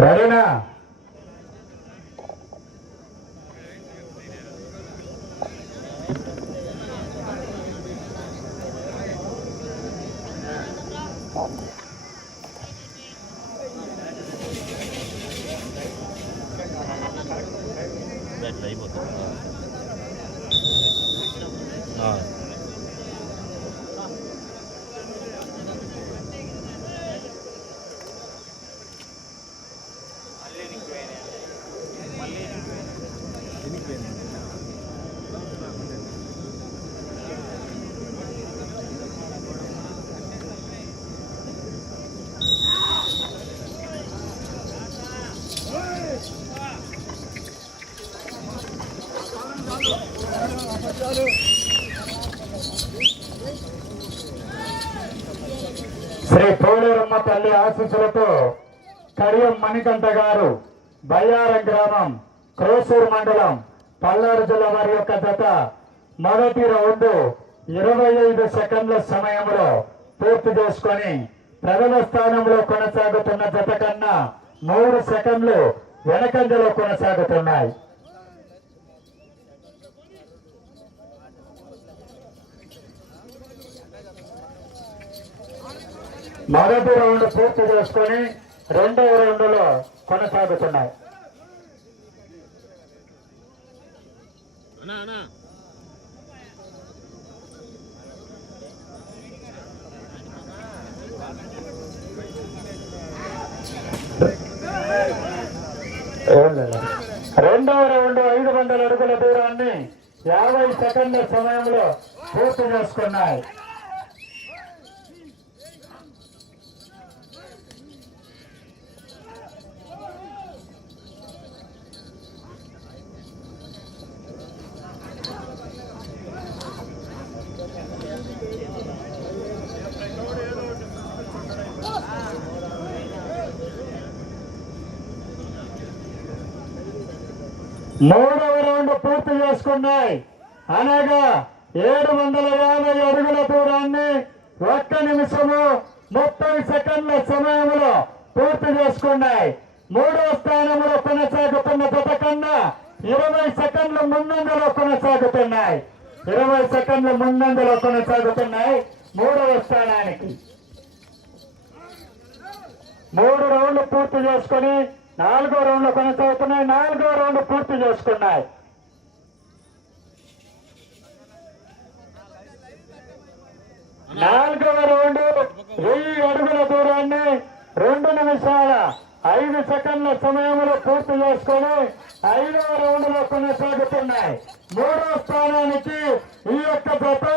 రెడీనా బ్యాట్లు అయిపోతుంది శ్రీ పోలేరమ్మ తల్లి ఆశీస్సులతో కరియం మణికంఠ గారు బయ్యారం గ్రామం క్రోసూరు మండలం పల్నాడు జిల్లా వారి యొక్క జత మొదటి రౌండ్ ఇరవై ఐదు సెకండ్ల సమయంలో పూర్తి చేసుకొని ప్రథమ స్థానంలో కొనసాగుతున్న జత కన్నా మూడు సెకండ్లు వెనకంజలో కొనసాగుతున్నాయి. మొదటి రౌండ్ పూర్తి చేసుకొని రెండవ రౌండ్లో కొనసాగుతున్నాయి. రెండవ రౌండ్ ఐదు వందల అడుగుల దూరాన్ని యాభై సెకండ్ల సమయంలో పూర్తి చేసుకున్నాయి. మూడవ రౌండ్ పూర్తి చేసుకున్నాయి అనగా ఏడు వందల యాభై అడుగుల దూరాన్ని ఒక్క నిమిషము ముప్పై సెకండ్ల సమయంలో పూర్తి చేసుకున్నాయి. మూడవ స్థానంలో కొనసాగుతున్న జత కన్నా ఇరవై సెకండ్లు ముందంజలో కొనసాగుతున్నాయి. ఇరవై సెకండ్లు ముందంజలో కొనసాగుతున్నాయి మూడవ స్థానానికి. మూడు రౌండ్లు పూర్తి చేసుకొని నాలుగో రౌండ్లో కొనసాగుతున్నాయి. నాలుగో రౌండ్ పూర్తి చేసుకున్నాయి. నాలుగవ రౌండ్ వెయ్యి అడుగుల దూరాన్ని రెండు నిమిషాల ఐదు సెకండ్ల సమయంలో పూర్తి చేసుకొని ఐదవ రౌండ్లో కొనసాగుతున్నాయి. మూడో స్థానానికి ఈ యొక్క జత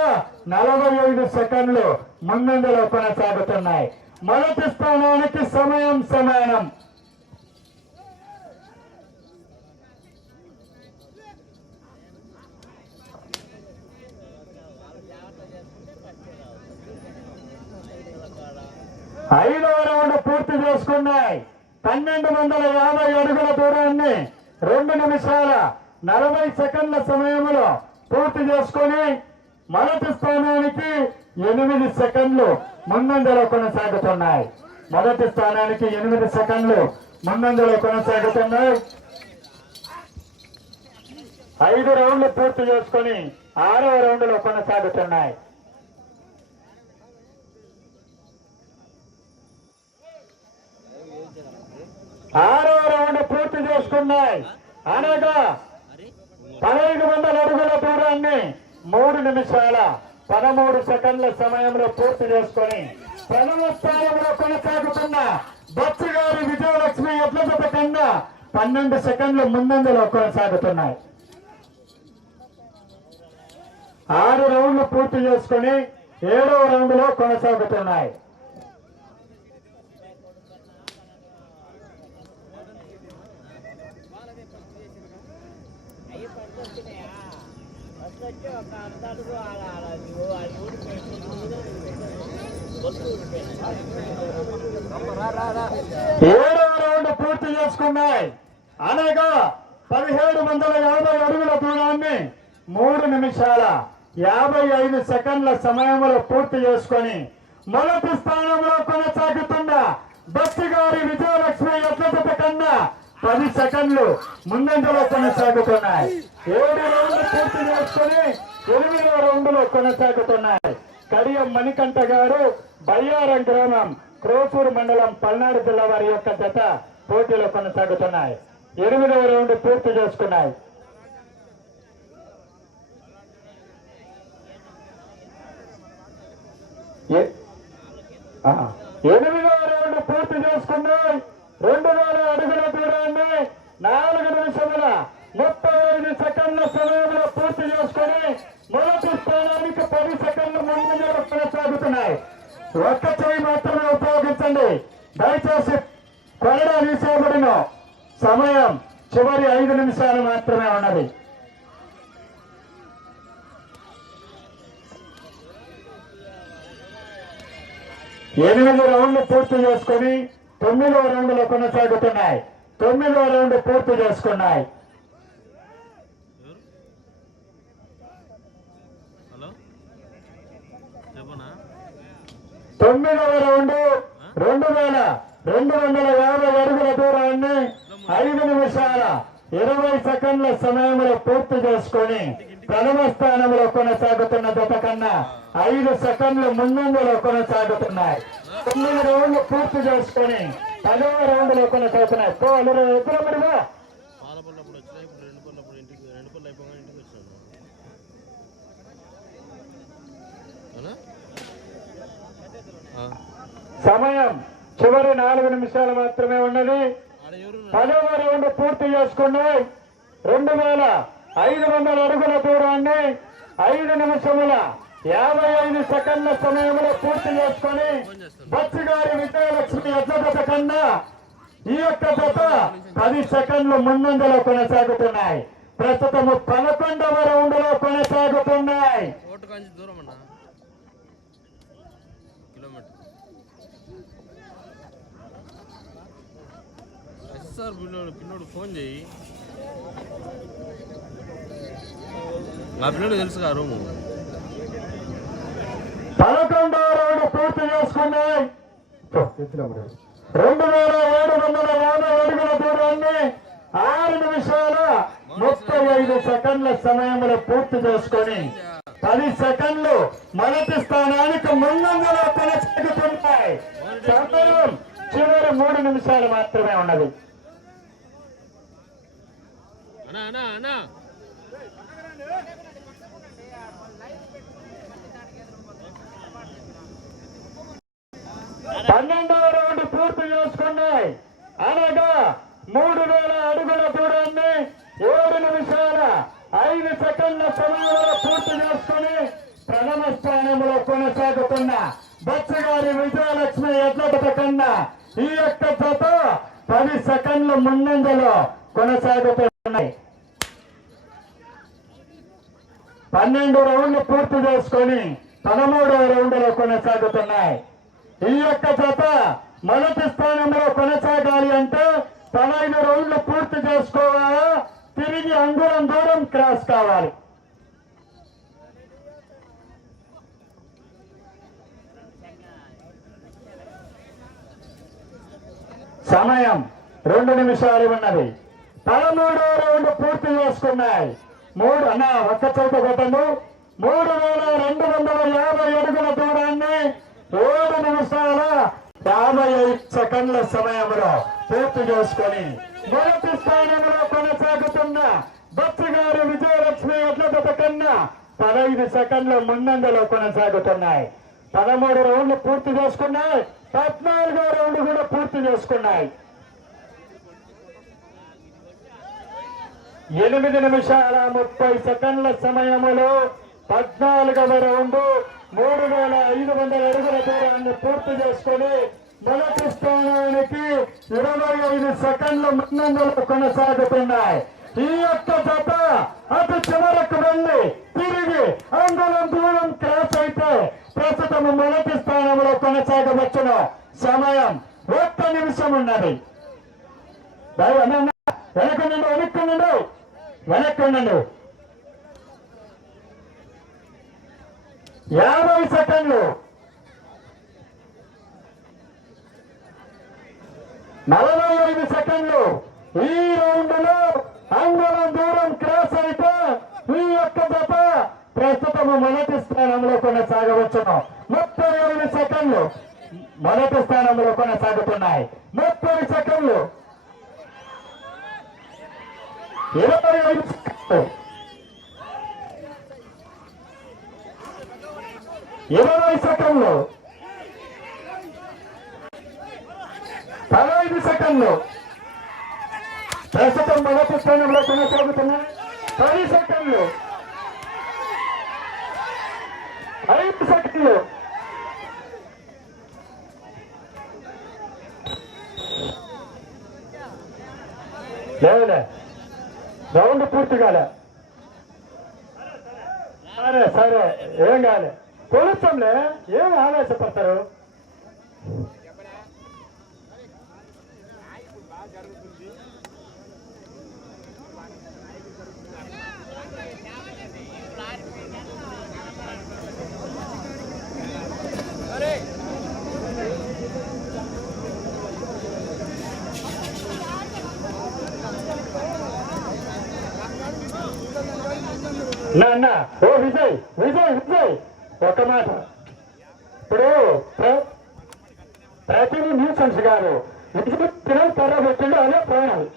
నలభై ఐదు సెకండ్లు ముందంజలో కొనసాగుతున్నాయి. మొదటి స్థానానికి సమయం సమానం. ఐదవ రౌండ్ పూర్తి చేసుకున్నాయి. పన్నెండు వందల యాభై అడుగుల దూరాన్ని రెండు నిమిషాల నలభై సెకండ్ల సమయంలో పూర్తి చేసుకొని మొదటి స్థానానికి ఎనిమిది సెకండ్లు ముందంజలో కొనసాగుతున్నాయి. మొదటి స్థానానికి ఎనిమిది సెకండ్లు ముందంజలో కొనసాగుతున్నాయి. ఐదు రౌండ్లు పూర్తి చేసుకొని ఆరవ రౌండ్లో కొనసాగుతున్నాయి. ఆరో రౌండ్ పూర్తి చేసుకున్నాయి. అనగా పదహైదు వందల అడుగుల దూరాన్ని మూడు నిమిషాల పదమూడు సెకండ్ల సమయంలో పూర్తి చేసుకొని ప్రథమ స్థానంలో కొనసాగుతున్న బచ్చగారి విజయలక్ష్మి ఎడ్ల జత కన్నా పన్నెండు సెకండ్లు ముందంజలో కొనసాగుతున్నాయి. ఆరు రౌండ్లు పూర్తి చేసుకొని ఏడవ రౌండ్లో కొనసాగుతున్నాయి. ఏడవ రౌండ్ పూర్తి చేసుకున్నాయి. అనగా పదిహేడు వందల యాభై అడుగుల దూరాన్ని మూడు నిమిషాల యాభై ఐదు సెకండ్ల సమయంలో పూర్తి చేసుకొని మొదటి స్థానంలో కొనసాగుతున్న బస్తిగారి విజయలక్ష్మి ఎట్ల కన్నా పది సెకండ్లు ముందంజలో కొనసాగుతున్నాయి. ఏడు రౌండ్లు పూర్తి చేసుకుని ఎనిమిదవ రౌండ్లో కొనసాగుతున్నాయి. కడియం మణికంఠ గారు బయ్యారం గ్రామం క్రోపూర్ మండలం పల్నాడు జిల్లా వారి యొక్క జత పోటీలో కొనసాగుతున్నాయి. ఎనిమిదవ రౌండ్ పూర్తి చేసుకున్నాయి. ఎనిమిదవ రౌండ్ పూర్తి చేసుకున్నాయి. రెండు వేల అడుగుల దూరాన్ని నాలుగు నిమిషముల ముప్పై ఐదు సెకండ్ల సమయంలో పూర్తి చేసుకొని మొదటి స్థానానికి పది సెకండ్లు ముందుగా కొనసాగుతున్నాయి. ఒక్క చేయి మాత్రమే ఉపయోగించండి. దయచేసి కొనడా తీసేయబడిన సమయం చివరి ఐదు నిమిషాలు మాత్రమే ఉన్నది. ఎనిమిది రౌండ్లు పూర్తి చేసుకొని తొమ్మిదో రౌండ్లో కొనసాగుతున్నాయి. తొమ్మిదో రౌండ్ పూర్తి చేసుకున్నాయి. తొమ్మిదవ రౌండ్ రెండు వేల రెండు వందల యాభై అడుగుల దూరాన్ని ఐదు నిమిషాల ఇరవై సెకండ్ల సమయంలో పూర్తి చేసుకొని ప్రథమ స్థానంలో కొనసాగుతున్న జత కన్నా ఐదు సెకండ్లు ముందంజలో కొనసాగుతున్నాయి. తొమ్మిది రౌండ్లు పూర్తి చేసుకొని పదవ రౌండ్లో కొనసాగుతున్నాయి తో అల్లరి ఎదురు మరిగా పాల సమయం చివరి నాలుగు నిమిషాలు మాత్రమే ఉన్నది. పదవ రౌండ్ పూర్తి చేసుకున్నాయి. రెండు వేల ఐదు వందల అడుగుల దూరాన్ని ఐదు నిమిషముల యాభై ఐదు సెకండ్ల సమయంలో పూర్తి చేసుకొని బచ్చిగారి విజయలక్ష్మి ఎడ్ల కన్నా ఈ యొక్క జత పది సెకండ్లు ముందంజలో కొనసాగుతున్నాయి. ప్రస్తుతము పదకొండవ రౌండ్లో కొనసాగుతున్నాయి. ఓటు కాంచి దూరం అన్నా. కిలోమీటర్. ఎస్ఆర్ పిల్లోడు ఫోన్ చేయి. నా పిల్లోడు తెలుసుగా రూము. పదకొండవ రౌండ్ పూర్తి చేసుకున్నాయి రెండు వేల ఏడు వందల యాభై అడుగుల దూరాన్ని ఆరు నిమిషాల ముప్పై ఐదు సెకండ్ల సమయంలో పూర్తి చేసుకొని పది సెకండ్లు మొదటి స్థానానికి ముందంజలో కొనసాగుతున్నాయి. సమయం చివరి మూడు నిమిషాలు మాత్రమే ఉన్నది. అన్నా అన్నా అన్నా. పన్నెండవ రౌండ్ పూర్తి చేసుకున్నాయి అనగా మూడు వేల అడుగుల దూరాన్ని ఏడు నిమిషాల ఐదు సెకండ్ల సమయంలో పూర్తి చేసుకుని ప్రథమ స్థానంలో కొనసాగుతున్న బచ్చగారి విజయలక్ష్మి ఎడ్ల కన్నా ఈ యొక్క జత పది సెకండ్ల ముందంజలో కొనసాగుతున్నాయి. పన్నెండు రౌండ్లు పూర్తి చేసుకొని పదమూడవ రౌండ్లో కొనసాగుతున్నాయి. ఈ యొక్క జత మొదటి స్థానంలో కొనసాగాలి అంటే పదహైదు రౌండ్లు పూర్తి చేసుకోవాలా. తిరిగి అంగుళం దూరం క్రాస్ కావాలి. సమయం రెండు నిమిషాలు ఉన్నది. పదమూడవ రౌండ్ పూర్తి చేసుకున్నాయి. మూడు అన్న ఒక్క చోట కొట్టండు. మూడు వేల రెండు వందల యాభై అడుగుల దూరాన్ని ఏడు నిమిషాల యాభై ఐదు సెకండ్ల సమయంలో పూర్తి చేసుకొని మొదటి స్థానంలో కొనసాగుతున్న బచ్చగారు విజయలక్ష్మి ఎడ్ల కన్నా పదహైదు సెకండ్ల ముందంజలో కొనసాగుతున్నాయి. పదమూడు రౌండ్లు పూర్తి చేసుకున్నాయి. పద్నాలుగో రౌండ్ కూడా పూర్తి చేసుకున్నాయి. ఎనిమిది నిమిషాల ముప్పై సెకండ్ల సమయములో పద్నాలుగవ రౌండ్ మూడు వేల ఐదు వందల అడుగుల దూరాన్ని పూర్తి చేసుకొని మొదటి స్థానానికి ఇరవై ఐదు సెకండ్ల ముందంజలు కొనసాగుతున్నాయి. ఈ యొక్క జత అతి చివరకు వెళ్ళి తిరిగి అంగుళం దూరం క్రాస్ అయితే ప్రస్తుతం మొదటి స్థానంలో కొనసాగవచ్చున సమయం ఒక్క నిమిషం ఉన్నది. వెనక అన్న, అన్న, నుండి వెనక్కి నుండి. యాభై సెకండ్లు. నలభై ఐదు సెకండ్లు. ఈ రౌండ్లో అంగుళం దూరం క్రాస్ అయితే ఈ యొక్క జత ప్రస్తుతం మొదటి స్థానంలో కొనసాగవచ్చును. ముప్పై ఎనిమిది సెకండ్లు మొదటి స్థానంలో కొనసాగుతున్నాయి. ముప్పై సెకండ్లు. ఇరవై ఐదు ఇరవై సెకండ్లు. పదహైదు సెకండ్లు. ప్రస్తుతం మొదటి స్థానంలో కొనసాగుతున్నాయి పది సెకండ్లు. ఐదు సెకండ్లు. లేదులే. రౌండ్ పూర్తి కాలే. సరే సరే. ఏం కాలే? కొలుస్తాంలే ఏం ఆవేశపడతారు? నా అన్న ఓ విజయ్ విజయ్ విజయ్. ఒక మాట. ఇప్పుడు ప్ర- ప్రతిదీ న్యూసెన్స్ గారు. విజయ్ పిల్లలు కర్ర పెట్టిండు అదే ప్రాణం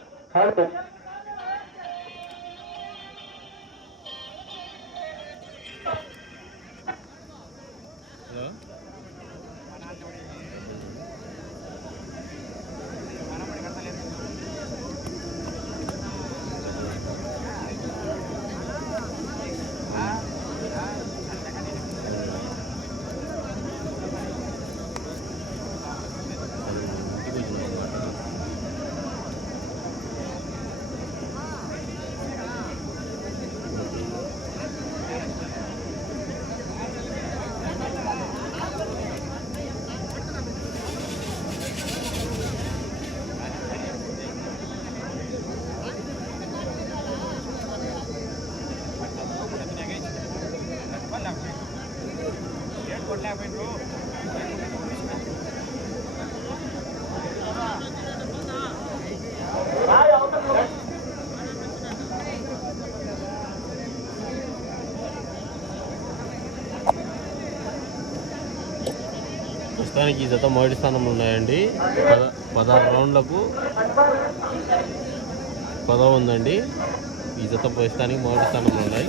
ప్రస్తుతానికి ఈ జత మొదటి స్థానంలో ఉన్నాయండి. పద పదహారు రౌండ్లకు పదవ ఉందండి. ఈ జత ప్రస్తుతానికి మొదటి స్థానంలో ఉన్నాయి.